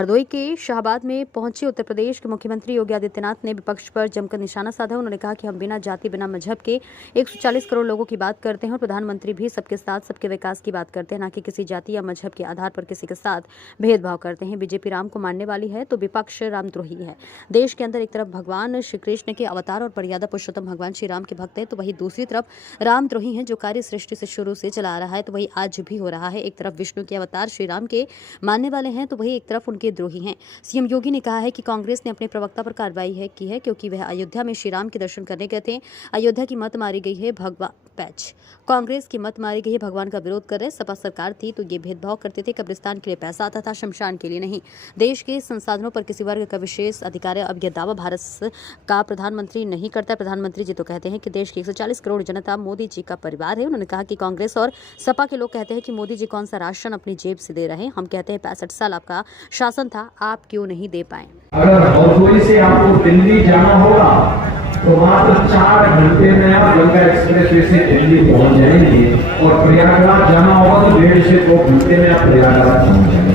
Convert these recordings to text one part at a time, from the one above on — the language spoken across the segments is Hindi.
हरदोई के शाहबाद में पहुंचे उत्तर प्रदेश के मुख्यमंत्री योगी आदित्यनाथ ने विपक्ष पर जमकर निशाना साधा। उन्होंने कहा कि हम बिना जाति बिना मजहब के 140 करोड़ लोगों की बात करते हैं और प्रधानमंत्री भी सबके साथ सबके विकास की बात करते हैं, ना कि किसी जाति या मजहब के आधार पर किसी के साथ भेदभाव करते हैं। बीजेपी राम को मानने वाली है तो विपक्ष रामद्रोही है। देश के अंदर एक तरफ भगवान श्री कृष्ण के अवतार और मर्यादा पुरुषोत्तम भगवान श्री राम के भक्त हैं, तो वही दूसरी तरफ रामद्रोही हैं जो कार्य सृष्टि से शुरू से चला आ रहा है, तो वही आज भी हो रहा है। एक तरफ विष्णु के अवतार श्री राम के मानने वाले हैं तो वही एक तरफ उनके द्रोही हैं। सीएम योगी ने कहा है कि कांग्रेस ने अपने प्रवक्ता पर कार्रवाई की है क्योंकि वह अयोध्या में श्री राम के दर्शन करने गए थे। अयोध्या की मत मारी गई है भगवान पैच, कांग्रेस की मत मारी गई है भगवान का विरोध कर रहे। सपा सरकार थी तो ये भेदभाव करते थे, कब्रिस्तान के लिए पैसा आता था, शमशान के लिए नहीं। देश के संसाधनों पर किसी वर्ग का विशेष अधिकार है। अब यह दावा भारत का प्रधानमंत्री नहीं करता। प्रधानमंत्री जी तो कहते हैं कि देश की 140 करोड़ जनता मोदी जी का परिवार है। उन्होंने कहा कि कांग्रेस और सपा के लोग कहते हैं कि मोदी जी कौन सा राशन अपनी जेब से दे रहे हैं। हम कहते हैं 65 साल आपका शासन था, आप क्यों नहीं दे पाए। अगर हरदोई से आपको दिल्ली जाना होगा तो मात्र 4 घंटे में आप गंगा एक्सप्रेस वे से दिल्ली पहुंच जाएंगे और प्रयागराज जाना होगा तो 1.5 से 2 घंटे में आप प्रयागराज पहुंच जाएंगे।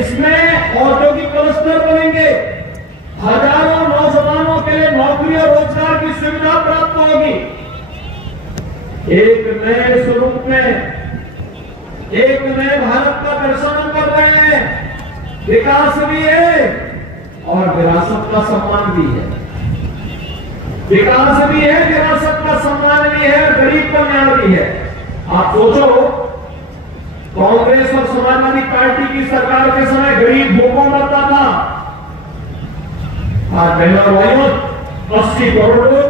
इसमें औद्योगिक क्लस्टर बनेंगे, हजारों नौजवानों के लिए नौकरी और रोजगार की सुविधा प्राप्त होगी। एक नए स्वरूप में एक नए भारत का दर्शन हम कर रहे हैं। विकास भी है और विरासत का सम्मान भी है। विकास भी है, विरासत का सम्मान भी है, गरीब का न्याय भी है। आप सोचो, कांग्रेस और समाजवादी पार्टी की सरकार के समय गरीब भूखों मरता था। आज बहनों और भाइयों 80 करोड़ लोग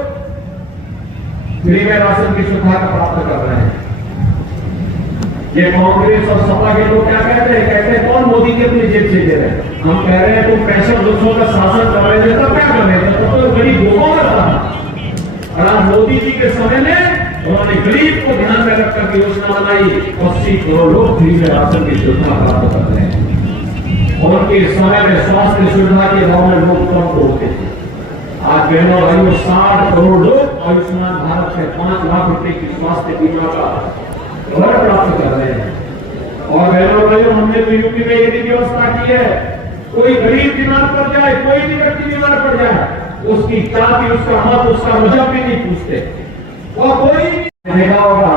फ्री में राशन की सुविधा प्राप्त कर रहे हैं। ये कांग्रेस और सपा के लोग क्या कहते हैं? कहते हैं कौन मोदी की अपनी जेब से दे रहे हैं। हम कह रहे हैं तुम 65 का शासन कर रहे थे तब क्या कर रहे थे? तो गरीब भूखों मरता था। और आज मोदी जी के समय में उन्होंने गरीब को ध्यान में रखकर योजना बनाई। 80 करोड़ लोग फ्री में राशन की सुविधा प्राप्त कर रहे हैं। उनके समय में स्वास्थ्य सुविधा के अभाव में लोग कम होते थे। आज बहनों भाइयों 60 करोड़ लोग आयुष्मान भारत में 5 लाख रुपए की स्वास्थ्य बीमा का घर प्राप्त कर रहे हैं। और बहनों भाइयों हमने तो यूपी में यदि व्यवस्था की है, कोई गरीब बीमार पड़ जाए, कोई भी व्यक्ति बीमार पड़ जाए, उसकी जाति, उसका मत, उसका मजहब भी नहीं पूछते। और कोई देखा होगा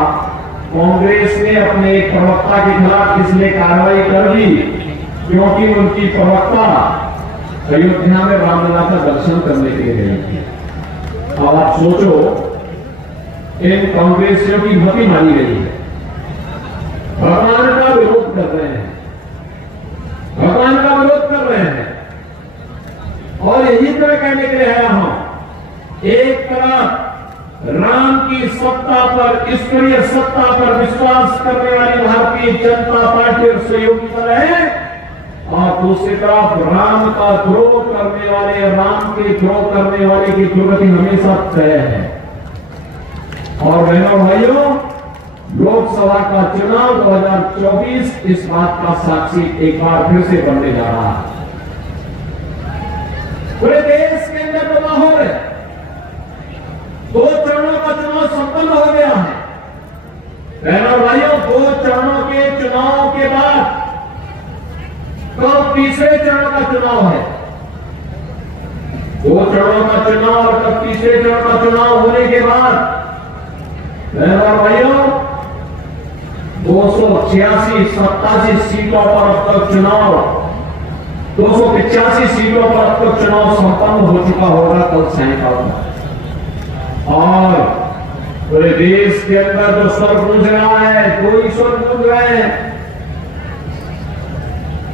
कांग्रेस ने अपने एक प्रवक्ता के खिलाफ इसलिए कार्रवाई कर दी क्योंकि उनकी प्रवक्ता अयोध्या में रामलला का दर्शन करने के लिए गई थी। अब आप सोचो, इन कांग्रेसियों की मति मानी गई है, भगवान का विरोध कर रहे हैं, भगवान का विरोध कर रहे हैं। और यही तो मैं कहने के लिए आया हूं, एक तरफ राम की सत्ता पर, ईश्वरीय सत्ता पर विश्वास करने वाली भारतीय जनता पार्टी और सहयोगी दल है, और दूसरी तरफ राम का द्रोह करने वाले, राम के द्रोह करने वाले की दुर्गति हमेशा तय है। और बहनों भाइयों, लोकसभा का चुनाव 2024 इस बात का साक्षी एक बार फिर से बनने जा रहा है। पूरे देश के अंदर तो माहौल है। 2 चरणों का चुनाव संपन्न हो गया है। बहनों भाइयों, 2 चरणों के चुनाव के बाद कब तीसरे चरण का चुनाव है। 2 चरणों का चुनाव और कब तीसरे चरण का चुनाव होने के बाद बहनों भाइयों 286 सीटों पर अब तक चुनाव, 285 सीटों पर अब तक चुनाव संपन्न हो चुका होगा कल सायंकाल। और पूरे देश के अंदर जो स्वर गूंज रहा है, 2 ही स्वर गूंज रहे हैं,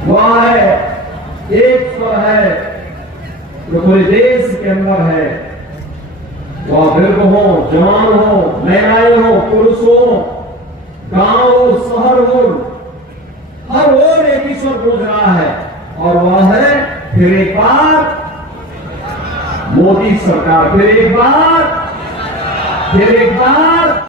वह है, एक स्वर है जो पूरे देश के अंदर है। वह वृद्ध हो, जवान हो, महिलाएं हो, पुरुष हो, गांव हो, शहर हो, हर ओर एक ही स्वर गूंज रहा है, और वह है फिर एक बार मोदी सरकार, फिर एक बार